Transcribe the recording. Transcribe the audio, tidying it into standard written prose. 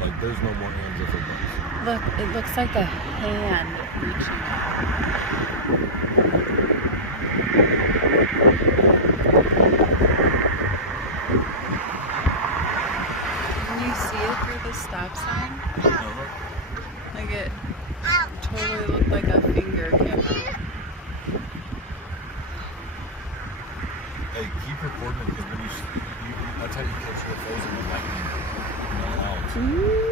Like, there's no more hands if it does. Look, it looks like a hand reaching out. Can you see it through the stop sign? Like it totally looked like a finger came out. Hey, keep recording it because when that's how you catch the UFOs in the lightning. You know,